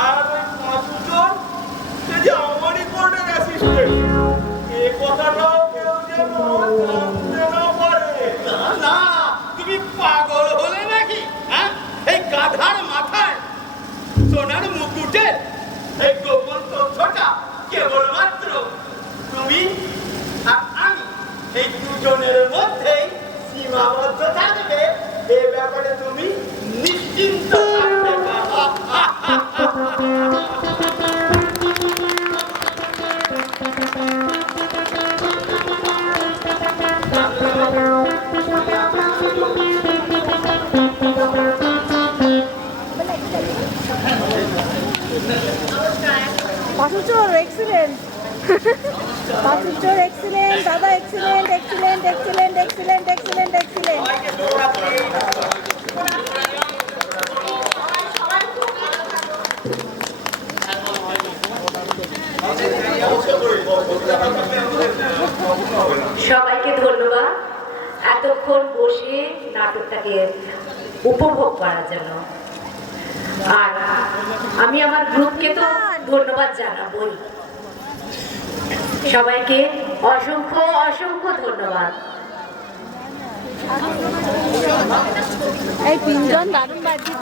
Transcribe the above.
আর ওই পাঁচজন সে যে আমারই কোর্টের অ্যাসিস্ট্যান্ট, এ কথাটাও কেউ যেন জানতে না পারে। না না, তুমি পাগল হলে নাকি? হ্যাঁ, এই গাধার মাথায় সোনার মুকুটের এই গোপন তথ্যটা কেবলমাত্র তুমি আর আমি এই দুজনের মধ্যেই সীমাবদ্ধ থাকবে। এ ব্যাপারে তুমি নিশ্চিন্ত থাকতে পারো। পাঁচুচোর এক্সিলেন্ট, পাঁচুচোর এক্সিলেন্ট, দাদা excellent excellent excellent excellent excellent excellent. সবাইকে ধন্যবাদ এতক্ষণ বসে নাটকটাকে উপভোগ করার জন্য। আর আমি আমার গ্রুপকে তো ধন্যবাদ জানাবই। সবাইকে অসংখ্য অসংখ্য ধন্যবাদ। এই তিনজন দারুণ বাজি।